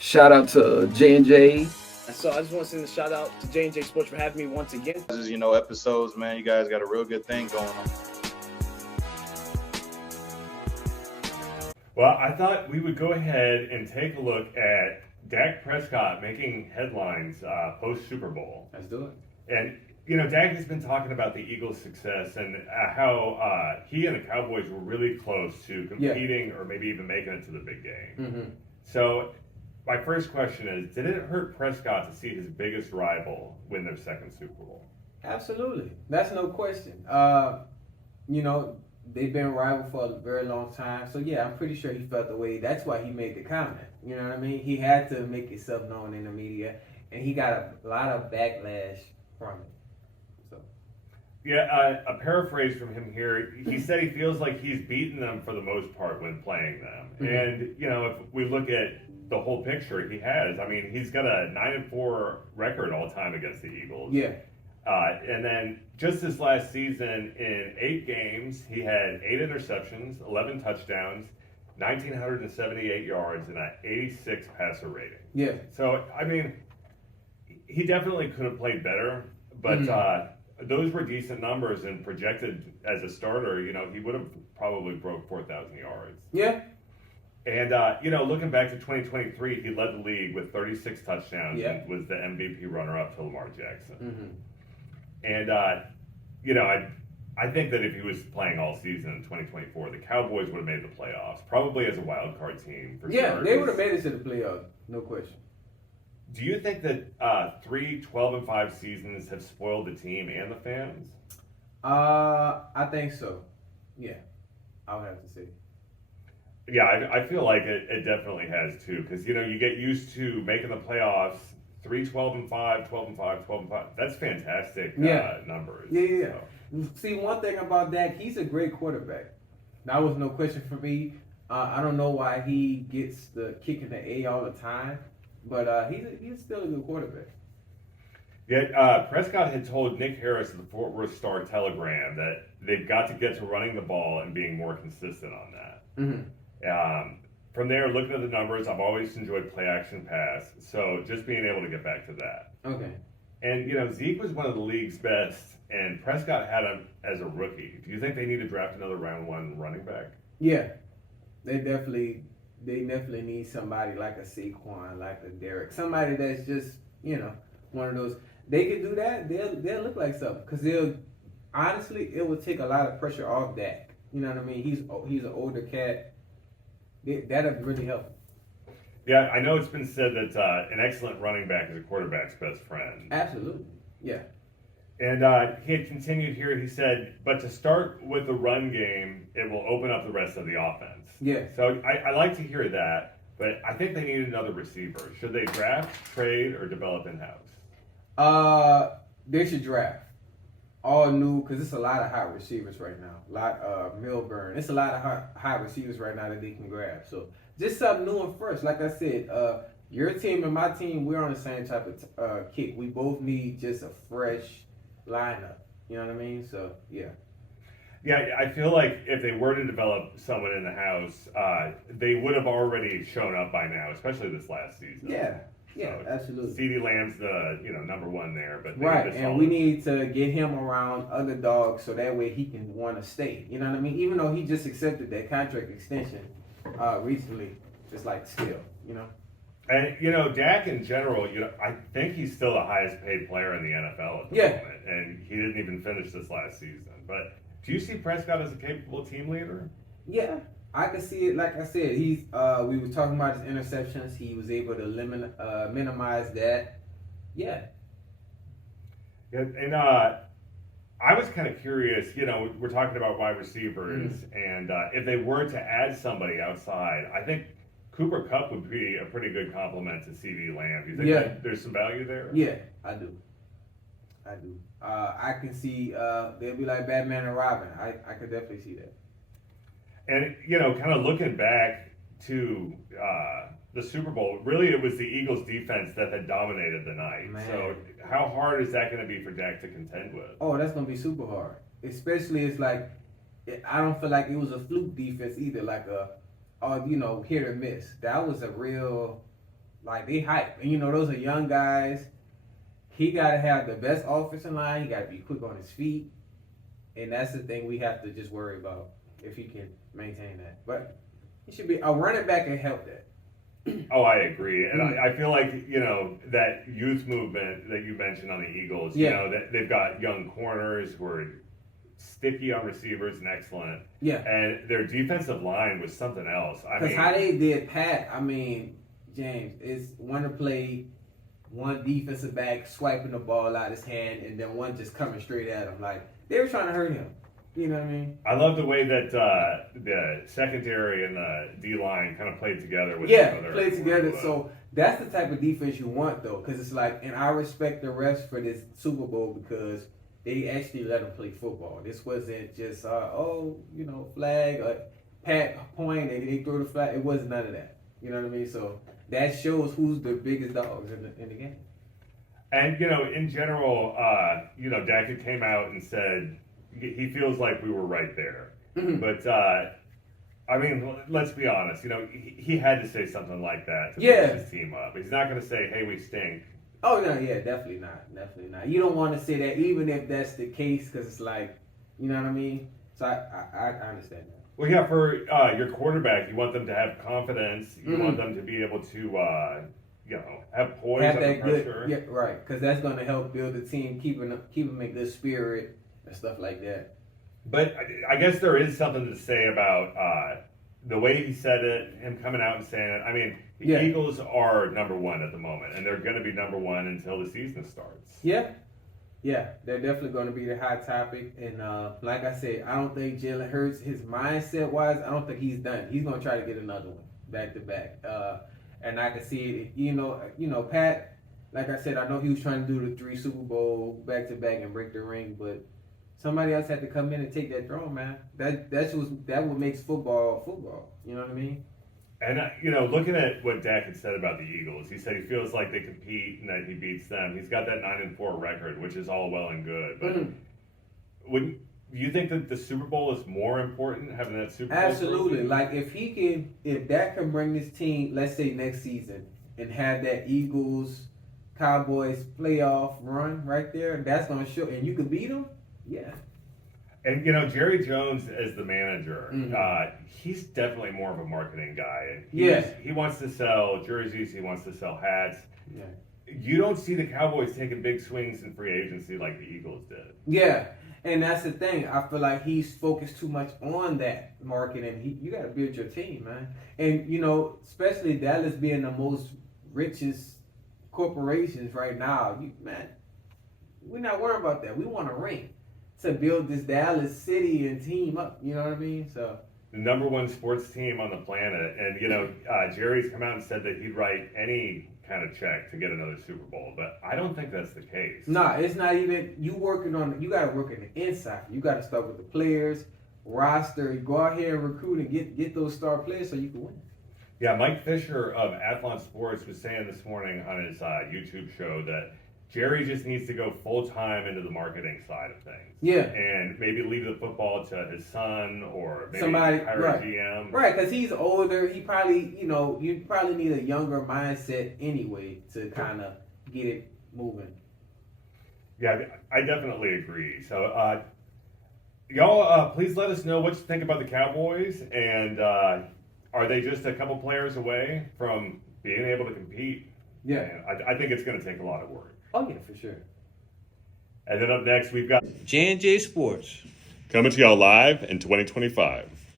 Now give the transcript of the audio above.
Shout out to J&J. So I just want to send a shout out to J&J Sports for having me once again. This is, episodes, man. You guys got a real good thing going on. Well, I thought we would go ahead and take a look at Dak Prescott making headlines post Super Bowl. Let's do it. And, Dak has been talking about the Eagles' success and how he and the Cowboys were really close to competing or maybe even making it to the big game. Mm-hmm. So, my first question is, did it hurt Prescott to see his biggest rival win their second Super Bowl? Absolutely. That's no question. They've been rival for a very long time. So, yeah, I'm pretty sure he felt the way. That's why he made the comment. You know what I mean? He had to make himself known in the media, and he got a lot of backlash from it. So. Yeah, a paraphrase from him here. He said he feels like he's beaten them for the most part when playing them. Mm-hmm. And, if we look at the whole picture, he has. I mean, he's got a 9-4 record all time against the Eagles. Yeah. And then just this last season, in 8 games, he had 8 interceptions, 11 touchdowns, 1,978 yards, and an 86 passer rating. Yeah. So, I mean, he definitely could have played better, but those were decent numbers, and projected as a starter, he would have probably broke 4,000 yards. Yeah. And, looking back to 2023, he led the league with 36 touchdowns and was the MVP runner-up to Lamar Jackson. Mm-hmm. And, I think that if he was playing all season in 2024, the Cowboys would have made the playoffs, probably as a wild card team. For yeah, sure. They would have made it to the playoffs, no question. Do you think that 3 12-5 seasons have spoiled the team and the fans? I think so. Yeah, I would have to say. Yeah, I feel like it definitely has too, because you get used to making the playoffs. 3 12-5, 12-5, 12-5. That's fantastic numbers. Yeah. So. See, one thing about Dak, he's a great quarterback. That was no question for me. I don't know why he gets the kick in the A all the time, but he's still a good quarterback. Yeah, Prescott had told Nick Harris of the Fort Worth Star-Telegram that they've got to get to running the ball and being more consistent on that. Mm-hmm. From there, looking at the numbers, I've always enjoyed play action pass, so just being able to get back to that. Okay. And, Zeke was one of the league's best, and Prescott had him as a rookie. Do you think they need to draft another round 1 running back? Yeah. They definitely need somebody like a Saquon, like a Derek, somebody that's just, one of those. They could do that, they'll look like something, because honestly, it would take a lot of pressure off Dak. You know what I mean? He's an older cat. That'll really help. Yeah, I know it's been said that an excellent running back is a quarterback's best friend. Absolutely, yeah. And he had continued here, he said, but to start with the run game, it will open up the rest of the offense. Yeah. So I like to hear that, but I think they need another receiver. Should they draft, trade, or develop in-house? They should draft. All new, because it's a lot of hot receivers right now. A lot of Milburn. It's a lot of hot receivers right now that they can grab. So just something new and fresh. Like I said, your team and my team, we're on the same type of kick. We both need just a fresh lineup. You know what I mean? So, yeah. Yeah, I feel like if they were to develop someone in the house, they would have already shown up by now, especially this last season. Yeah. Yeah, So absolutely. CeeDee Lamb's the number 1 there, but Right, and we need to get him around other dogs so that way he can want to stay. You know what I mean? Even though he just accepted that contract extension recently, just like still, And Dak in general, I think he's still the highest paid player in the NFL at the moment, and he didn't even finish this last season. But do you see Prescott as a capable team leader? Yeah. I can see it. Like I said, we were talking about his interceptions. He was able to minimize that. Yeah. Yeah, and I was kind of curious. We're talking about wide receivers, and if they were to add somebody outside, I think Cooper Kupp would be a pretty good complement to CeeDee Lamb. Do you think that there's some value there? Yeah, I do. I can see they'll be like Batman and Robin. I could definitely see that. And, kind of looking back to the Super Bowl, really it was the Eagles' defense that had dominated the night. Man. So how hard is that going to be for Dak to contend with? Oh, that's going to be super hard. Especially it's like, I don't feel like it was a fluke defense either, like hit or miss. That was a real Like, they hype. And, those are young guys. He got to have the best offensive line. He got to be quick on his feet. And that's the thing we have to just worry about if he can maintain that. But he should be a running back and help that. Oh, I agree. And I feel like, that youth movement that you mentioned on the Eagles, that they've got young corners who are sticky on receivers and excellent. Yeah. And their defensive line was something else. Because how they did Pat, James, is one to play one defensive back swiping the ball out of his hand and then one just coming straight at him. Like, they were trying to hurt him. You know what I mean? I love the way that the secondary and the D-line kind of played together with each other. Yeah, played together. So that's the type of defense you want, though, because it's like, and I respect the refs for this Super Bowl because they actually let them play football. This wasn't just, flag, pat, point, and they throw the flag. It wasn't none of that. You know what I mean? So that shows who's the biggest dogs in the game. And, in general, Dak came out and said he feels like we were right there. Mm-hmm. But, let's be honest. He had to say something like that to push his team up. He's not going to say, hey, we stink. Oh, no, yeah, definitely not. Definitely not. You don't want to say that even if that's the case because it's like, you know what I mean? So I understand that. Well, yeah, for your quarterback, you want them to have confidence. You want them to be able to, have poise under pressure. Yeah, right, because that's going to help build the team, keep them in good spirit and stuff like that. But I guess there is something to say about the way he said it, him coming out and saying it. The Eagles are number one at the moment, and they're going to be number one until the season starts. Yeah, they're definitely going to be the hot topic. And like I said, I don't think Jalen Hurts, his mindset-wise, I don't think he's done. He's going to try to get another one back-to-back. And I can see it. Pat, like I said, I know he was trying to do the 3 Super Bowl back-to-back and break the ring, but somebody else had to come in and take that throne, man. That what makes football. You know what I mean? And, looking at what Dak had said about the Eagles, he said he feels like they compete and that he beats them. He's got that 9-4 record, which is all well and good. But do you think that the Super Bowl is more important, having that Super Bowl? Absolutely. Like, if Dak can bring this team, let's say next season, and have that Eagles, Cowboys playoff run right there, that's going to show, and you can beat them, yeah. And, Jerry Jones as the manager, he's definitely more of a marketing guy. And he wants to sell jerseys. He wants to sell hats. Yeah. You don't see the Cowboys taking big swings in free agency like the Eagles did. Yeah, and that's the thing. I feel like he's focused too much on that marketing. You got to build your team, man. And, especially Dallas being the most richest corporations right now, we're not worried about that. We want a ring to build this Dallas city and team up. You know what I mean? So the number one sports team on the planet. And, Jerry's come out and said that he'd write any kind of check to get another Super Bowl. But I don't think that's the case. No, it's not even. You got to work in the inside. You got to start with the players, roster, go out here and recruit and get those star players so you can win. Yeah, Mike Fisher of Athlon Sports was saying this morning on his YouTube show that Jerry just needs to go full-time into the marketing side of things. Yeah. And maybe leave the football to his son or maybe somebody, hire a GM. Right, because he's older. He probably, you probably need a younger mindset anyway to kind of get it moving. Yeah, I definitely agree. So, y'all, please let us know what you think about the Cowboys. And are they just a couple players away from being able to compete? Yeah. And I think it's going to take a lot of work. Oh, yeah, for sure. And then up next, we've got J&J Sports. coming to y'all live in 2025.